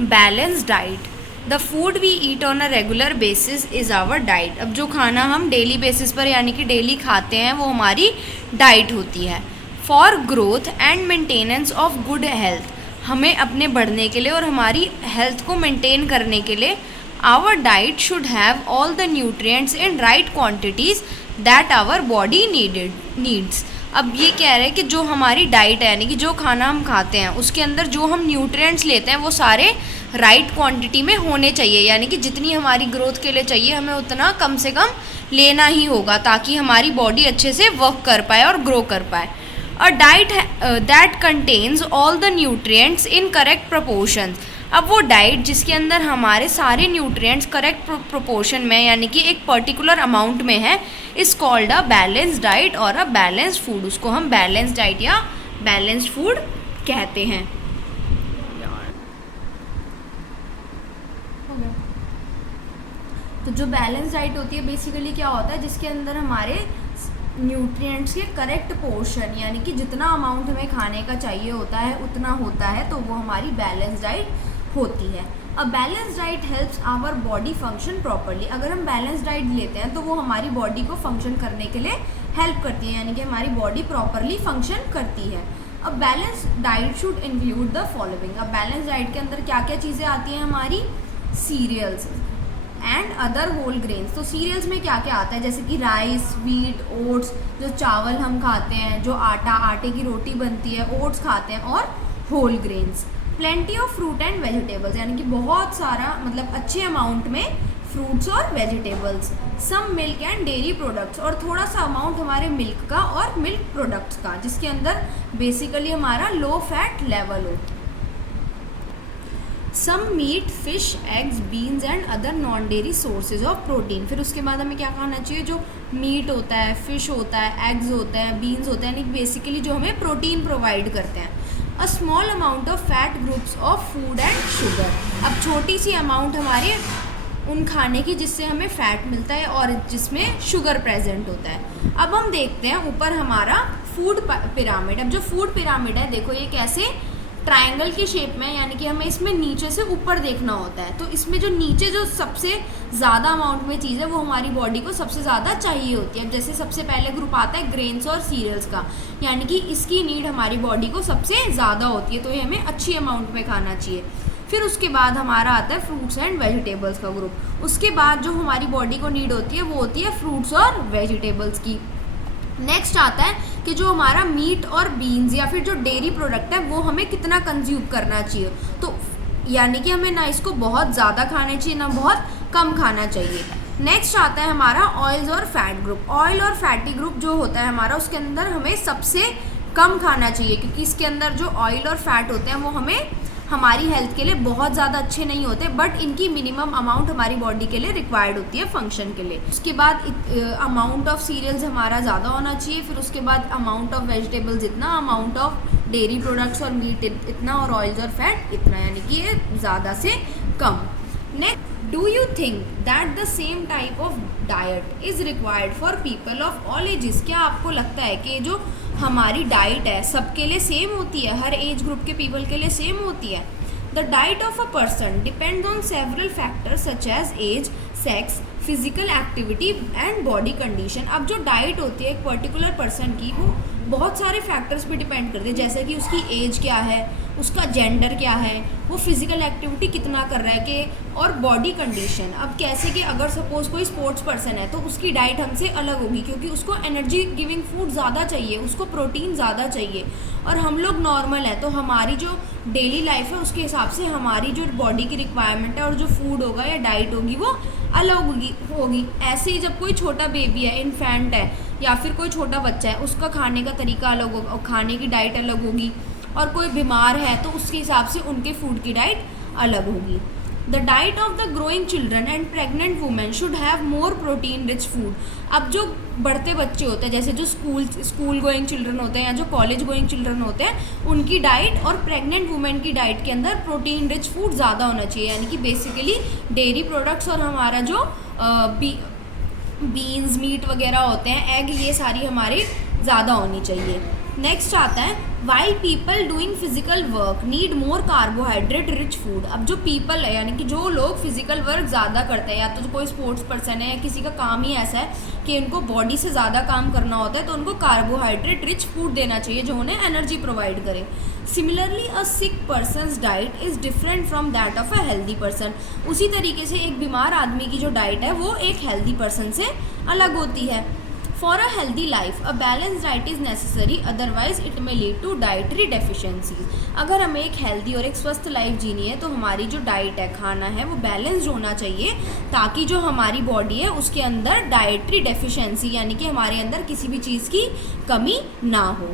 Balance diet, the food we eat on a regular basis is our diet. अब जो खाना हम daily basis पर यानी कि डेली खाते हैं वो हमारी डाइट होती है। For growth and maintenance of good health, हमें अपने बढ़ने के लिए और हमारी हेल्थ को मेंटेन करने के लिए our diet should have all the nutrients in right quantities that our body needs. अब ये कह रहे हैं कि जो हमारी डाइट है यानी कि जो खाना हम खाते हैं उसके अंदर जो हम न्यूट्रिएंट्स लेते हैं वो सारे राइट क्वांटिटी में होने चाहिए, यानी कि जितनी हमारी ग्रोथ के लिए चाहिए हमें उतना कम से कम लेना ही होगा ताकि हमारी बॉडी अच्छे से वर्क कर पाए और ग्रो कर पाए। A diet that contains all the nutrients in correct proportions, अब वो डाइट जिसके अंदर हमारे सारे न्यूट्रिएंट्स करेक्ट प्रोपोर्शन में यानी कि एक पर्टिकुलर अमाउंट में है, is called a balanced diet और अ बैलेंस्ड फूड। उसको हम बैलेंस्ड डाइट या बैलेंस्ड फूड कहते हैं। तो जो बैलेंस डाइट होती है बेसिकली क्या होता है, जिसके अंदर हमारे न्यूट्रिएंट्स के करेक्ट पोर्शन यानी कि जितना अमाउंट हमें खाने का चाहिए होता है उतना होता है, तो वो हमारी बैलेंस डाइट होती है। अब balance diet helps our body function properly, अगर हम बैलेंस डाइट लेते हैं तो वो हमारी बॉडी को फंक्शन करने के लिए हेल्प करती है, यानी कि हमारी बॉडी प्रॉपरली फंक्शन करती है। अब balance diet should include the following, अब बैलेंस डाइट के अंदर क्या क्या चीज़ें आती हैं हमारी, cereals and other whole grains. तो सीरियल्स में क्या क्या आता है, जैसे कि राइस, व्हीट, ओट्स, जो चावल हम खाते हैं, जो आटे की रोटी बनती है, ओट्स खाते हैं, और whole grains. Plenty of fruit and vegetables, यानी कि बहुत सारा मतलब अच्छे अमाउंट में फ्रूट्स और vegetables. Some milk and dairy products, और थोड़ा सा अमाउंट हमारे मिल्क का और मिल्क प्रोडक्ट्स का, जिसके अंदर बेसिकली हमारा लो फैट लेवल हो। Some meat, fish, eggs, beans and other non dairy sources of protein. फिर उसके बाद हमें क्या खाना चाहिए, जो मीट होता है, फिश होता है, एग्स होते हैं, बीन्स होते हैं, यानी बेसिकली जो हमें प्रोटीन प्रोवाइड करते हैं। A small amount of fat groups of food and sugar, अब छोटी सी अमाउंट हमारे उन खाने की जिससे हमें फैट मिलता है और जिसमें शुगर प्रेजेंट होता है। अब हम देखते हैं ऊपर हमारा फूड पिरामिड। अब जो फूड पिरामिड है देखो ये कैसे ट्रायंगल की शेप में, यानी कि हमें इसमें नीचे से ऊपर देखना होता है। तो इसमें जो नीचे जो सबसे ज़्यादा अमाउंट में चीज़ है वो हमारी बॉडी को सबसे ज़्यादा चाहिए होती है। जैसे सबसे पहले ग्रुप आता है ग्रेन्स और सीरियल्स का, यानी कि इसकी नीड हमारी बॉडी को सबसे ज़्यादा होती है, तो ये हमें अच्छी अमाउंट में खाना चाहिए। फिर उसके बाद हमारा आता है फ्रूट्स एंड वेजिटेबल्स का ग्रुप। उसके बाद जो हमारी बॉडी को नीड होती है वो होती है फ्रूट्स और वेजिटेबल्स की। नेक्स्ट आता है कि जो हमारा मीट और बीन्स या फिर जो डेयरी प्रोडक्ट है वो हमें कितना कंज्यूम करना चाहिए, तो यानी कि हमें ना इसको बहुत ज़्यादा खाना चाहिए ना बहुत कम खाना चाहिए। नेक्स्ट आता है हमारा ऑयल्स और फैट ग्रुप। ऑयल और फैटी ग्रुप जो होता है हमारा, उसके अंदर हमें सबसे कम खाना चाहिए, क्योंकि इसके अंदर जो ऑयल और फैट होते हैं वो हमें हमारी हेल्थ के लिए बहुत ज़्यादा अच्छे नहीं होते, बट इनकी मिनिमम अमाउंट हमारी बॉडी के लिए रिक्वायर्ड होती है फंक्शन के लिए। उसके बाद अमाउंट ऑफ सीरियल्स हमारा ज़्यादा होना चाहिए, फिर उसके बाद अमाउंट ऑफ वेजिटेबल्स इतना, अमाउंट ऑफ डेयरी प्रोडक्ट्स और मीट इतना, और ऑयल्स और फैट इतना, यानी कि ये ज़्यादा से कम। Next, do you think that the same type of diet is required for people of all ages, क्या आपको लगता है कि जो हमारी डाइट है सबके लिए सेम होती है, हर एज ग्रुप के पीपल के लिए सेम होती है? The diet of a person depends on several factors such as age, sex, physical activity and body condition. अब जो डाइट होती है एक पर्टिकुलर पर्सन की वो बहुत सारे फैक्टर्स पे डिपेंड करती है, जैसे कि उसकी एज क्या है, उसका जेंडर क्या है, वो फिजिकल एक्टिविटी कितना कर रहा है कि, और बॉडी कंडीशन। अब कैसे कि अगर सपोज कोई स्पोर्ट्स पर्सन है तो उसकी डाइट हमसे अलग होगी, क्योंकि उसको एनर्जी गिविंग फूड ज़्यादा चाहिए, उसको प्रोटीन ज़्यादा चाहिए, और हम लोग नॉर्मल है तो हमारी जो डेली लाइफ है उसके हिसाब से हमारी जो बॉडी की रिक्वायरमेंट है और जो फूड होगा या डाइट होगी वो अलग होगी। ऐसे ही जब कोई छोटा बेबी है, इन्फेंट है, या फिर कोई छोटा बच्चा है, उसका खाने का तरीका अलग होगा और खाने की डाइट अलग होगी, और कोई बीमार है तो उसके हिसाब से उनके फूड की डाइट अलग होगी। The diet of the growing children and pregnant women should have more protein rich food. अब जो बढ़ते बच्चे होते हैं, जैसे जो स्कूल गोइंग चिल्ड्रन होते हैं या जो कॉलेज गोइंग चिल्ड्रन होते हैं, उनकी डाइट और प्रेग्नेंट वुमेन की डाइट के अंदर प्रोटीन रिच फूड ज़्यादा होना चाहिए, यानी कि बेसिकली डेयरी प्रोडक्ट्स और हमारा जो बीन्स, मीट वगैरह होते हैं, एग, ये सारी हमारी ज़्यादा होनी चाहिए। नेक्स्ट आता है while people doing physical work need more carbohydrate rich food. अब जो पीपल है यानी कि जो लोग फिजिकल वर्क ज़्यादा करते हैं, या तो कोई स्पोर्ट्स पर्सन है या किसी का काम ही ऐसा है कि उनको बॉडी से ज़्यादा काम करना होता है, तो उनको कार्बोहाइड्रेट रिच फूड देना चाहिए जो उन्हें एनर्जी प्रोवाइड करे। Similarly a sick persons diet is different from that of a healthy person. उसी तरीके से एक बीमार आदमी की जो डाइट है वो एक हेल्दी पर्सन से अलग होती है। For a healthy life, a balanced diet is necessary, otherwise it may lead to dietary deficiencies। अगर हमें एक हेल्दी और एक स्वस्थ लाइफ जीनी है तो हमारी जो डाइट है, खाना है, वो बैलेंस्ड होना चाहिए, ताकि जो हमारी बॉडी है उसके अंदर डाइटरी डेफिशिएंसी यानी कि हमारे अंदर किसी भी चीज़ की कमी ना हो।